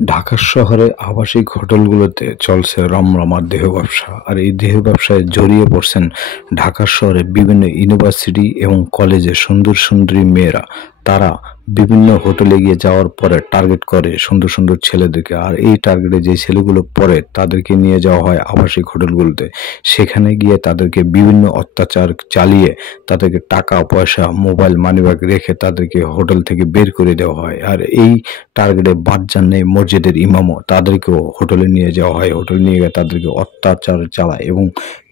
ঢাকা শহরে আবাসিক হোটেলগুলোতে চলছে রমরমা দেহ ব্যবসা। আর এই দেহ ব্যবসায় জড়িয়ে পড়ছেন ঢাকা শহরে বিভিন্ন ইউনিভার্সিটি এবং কলেজে সুন্দর সুন্দরী মেয়েরা। তারা বিভিন্ন হোটেলে গিয়ে যাওয়ার পরে টার্গেট করে সুন্দর সুন্দর ছেলেদেরকে। আর এই টার্গেটে যে ছেলেগুলো পড়ে তাদেরকে নিয়ে যাওয়া হয় আবাসিক হোটেলগুলোতে। সেখানে গিয়ে তাদেরকে বিভিন্ন অত্যাচার চালিয়ে তাদেরকে টাকা পয়সা মোবাইল মানিব্যাগ রেখে তাদেরকে হোটেল থেকে বের করে দেওয়া হয়। আর এই টার্গেটে বাদ যান নেই মসজিদের ইমামও, তাদেরকেও হোটেলে নিয়ে যাওয়া হয়। হোটেলে নিয়ে গিয়ে তাদেরকে অত্যাচার চালায় এবং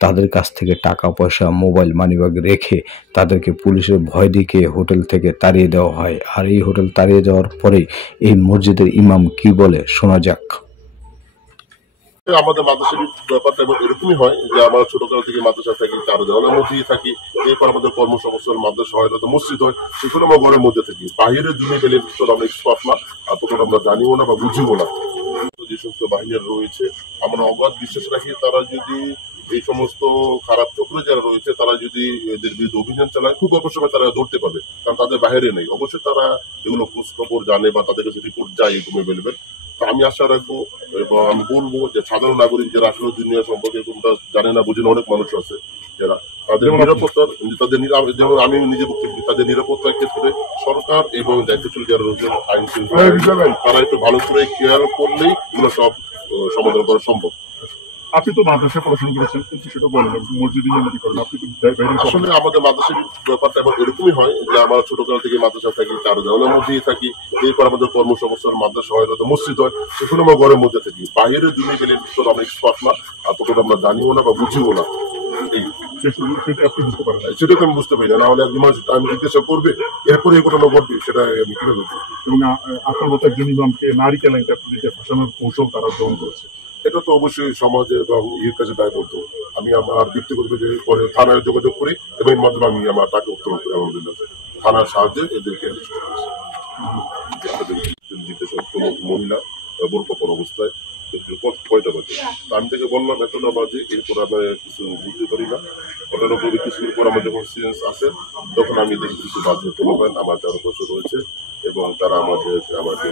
তাদের কাছ থেকে টাকা পয়সা মোবাইল মানিব্যাগ রেখে তাদেরকে পুলিশের ভয় দেখিয়ে হোটেল থেকে তাড়িয়ে দেওয়া হয়। আর এই হোটেল তাড়িয়ে যাওয়ার পরে এই মসজিদের ইমাম কি বলে শোনা যাক। আমাদের মাদ্রাসার ব্যাপারটা এরকমই হয় যে আমরা ছোটকাল থেকে মাদ্রাসা থাকি, চার দেওয়ালের মধ্যেই থাকি। এরপর আমাদের কর্মসংস্থান মাদ্রাসা হয়, মসজিদ হয়, সেগুলো আমরা ঘরের মধ্যে থাকি। বাহিরের দুনিয়া গেলে আমরা এক্সপার্ট না, আর তখন আমরা জানিও না বা বুঝিও না। যে সমস্ত বাহিনীরা রয়েছে আমরা অগাধ বিশ্বাস রাখি, তারা যদি এই সমস্ত খারাপ চক্র যারা রয়েছে তারা যদি এদের বিরুদ্ধে অভিযান চালায় খুব অল্প সময় তারা ধরতে পারবে, কারণ তাদের বাইরে নেই। অবশ্যই তারা এগুলো খোঁজ খবর জানে বা তাদের কাছে রিপোর্ট যায় এরকম অ্যাভেলেবেল। আমি আশা রাখবো এবং আমি বলবো যে সাধারণ নাগরিক যারা আসলে দুনিয়া সম্পর্কে কোনটা জানে না বুঝে না, অনেক মানুষ আছে যারা তাদের নিরাপত্তা, যেমন আমি নিজে বক্তব্য, তাদের নিরাপত্তার ক্ষেত্রে সরকার এবং দায়িত্বশীল যারা রয়েছে আইন শৃঙ্খলা তারা একটু ভালো করে খেয়াল করলেই এগুলো সব সমাধান করা সম্ভব। আপনি তো মাদ্রাসায় পড়াশোনা করেছেন, কিন্তু সেটা বলেন মসজিদে ইমামতি করেন, আপনি তো আসলে আমাদের মাদ্রাসার ব্যাপারটা এরকমই হয় যে আমরা ছোটকাল থেকে মাদ্রাসা থাকি, চার দেওয়ালের মধ্যেই থাকি। এরপর আমাদের কর্মসংস্থান মাদ্রাসা হয়, মসজিদ হয়, সেগুলো আমরা ঘরের মধ্যে থাকি। বাইরের দুনিয়া গেলে আমরা এক্সপার্ট না, আর তখন আমরা জানিও না বা বুঝিও না। সেটা আমি বুঝতে পারি না, হলে একজন মানুষ আমি জিজ্ঞাসা করবে এরপরে এই ঘটনা ঘটবে, সেটা আমি কিভাবে বুঝবো? এবং আপনার মতো একজন ইমামকে নারী কেলেঙ্কারিতে ফাঁসানোর কৌশল তারা গ্রহণ করেছে, এটা তো অবশ্যই সমাজে এবং এর কাছে দায়বদ্ধ। আমি আমার ব্যক্তিগত পরে থানায় যোগাযোগ করি এবং এর মাধ্যমে আমি আমার টাকা উত্তোলন করি। আলহামদুলিল্লাহ থানার সাহায্যে এদেরকে মহিলা বোরকা অবস্থায় কয়টা বাজে আমি থেকে বললাম এতটা বাজে, এরপর আমরা কিছু বুঝতে পারি না। ওটার উপরে কিছুদিন পর আমার যখন সিরিয়াস আসে তখন আমি দেখি কিছু বাজে পোলাপান আমার চারপাশে রয়েছে এবং তারা আমাদের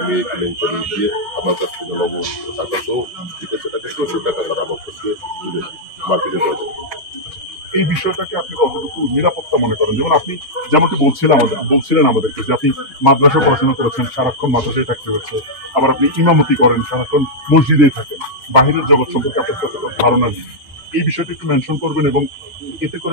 মেয়ে কেলেঙ্কারি দিয়ে আমার কাছ থেকে নগদ টাকা সহ ঠিক আছে টাকা ১০০ টাকা তারা আমার কাছে মার্কেটে দেওয়া যায়। এই বিষয়টাকে আপনি কতটুকু নিরাপত্তা মনে করেন? যেমন আপনি যেমনটি বলছিলেন আমাদেরকে যে আপনি মাদ্রাসা পড়াশোনা করেছেন, সারাক্ষণ মাদ্রাসায় থাকতে হচ্ছে, আবার আপনি ইমামতি করেন, সারাক্ষণ মসজিদেই থাকেন, বাহিরের জগৎ সম্পর্কে আপনার কতটা ধারণা নেই, এই বিষয়টা একটু মেনশন করবেন এবং এতে করে